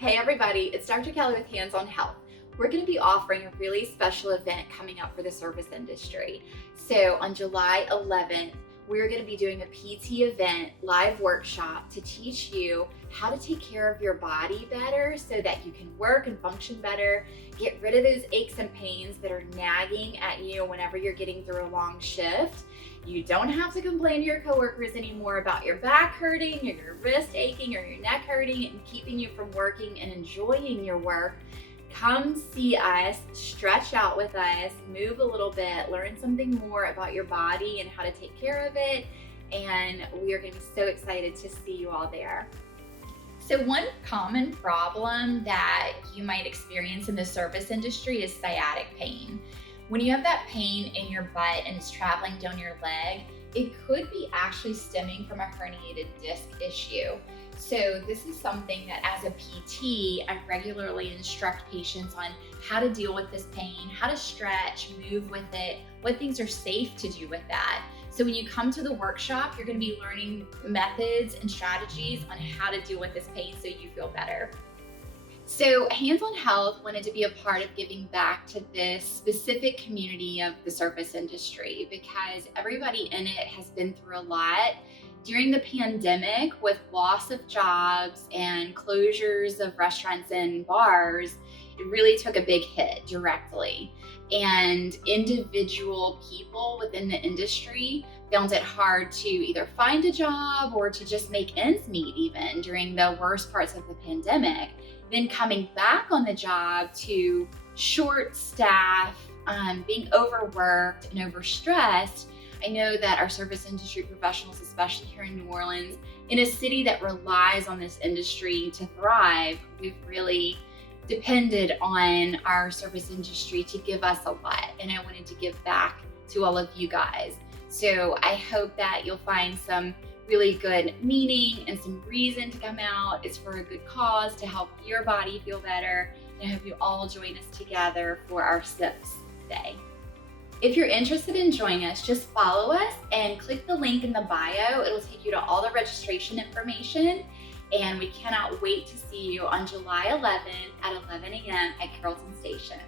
Hey everybody, it's Dr. Kelly with Hands on Health. We're going to be offering a really special event coming up for the service industry. So on July 11th, we're going to be doing a PT event live workshop to teach you how to take care of your body better so that you can work and function better, get rid of those aches and pains that are nagging at you whenever you're getting through a long shift. You don't have to complain to your coworkers anymore about your back hurting or your wrist aching or your neck hurting and keeping you from working and enjoying your work. Come see us, stretch out with us, move a little bit, learn something more about your body and how to take care of it. And we are going to be so excited to see you all there. So one common problem that you might experience in the service industry is sciatic pain. When you have that pain in your butt and it's traveling down your leg, it could be actually stemming from a herniated disc issue. So this is something that as a PT, I regularly instruct patients on how to deal with this pain, how to stretch, move with it, what things are safe to do with that. So when you come to the workshop, you're going to be learning methods and strategies on how to deal with this pain so you feel better. So Hands on Health wanted to be a part of giving back to this specific community of the service industry because everybody in it has been through a lot. During the pandemic, with loss of jobs and closures of restaurants and bars, it really took a big hit directly. And individual people within the industry found it hard to either find a job or to just make ends meet even during the worst parts of the pandemic. Then coming back on the job to short staff, being overworked and overstressed, I know that our service industry professionals, especially here in New Orleans, in a city that relies on this industry to thrive, we've really depended on our service industry to give us a lot. And I wanted to give back to all of you guys. So I hope that you'll find some really good meaning and some reason to come out. It's for a good cause to help your body feel better. And I hope you all join us together for our SIPS day. If you're interested in joining us, just follow us and click the link in the bio. It'll take you to all the registration information. And we cannot wait to see you on July 11th at 11 a.m. at Carrollton Station.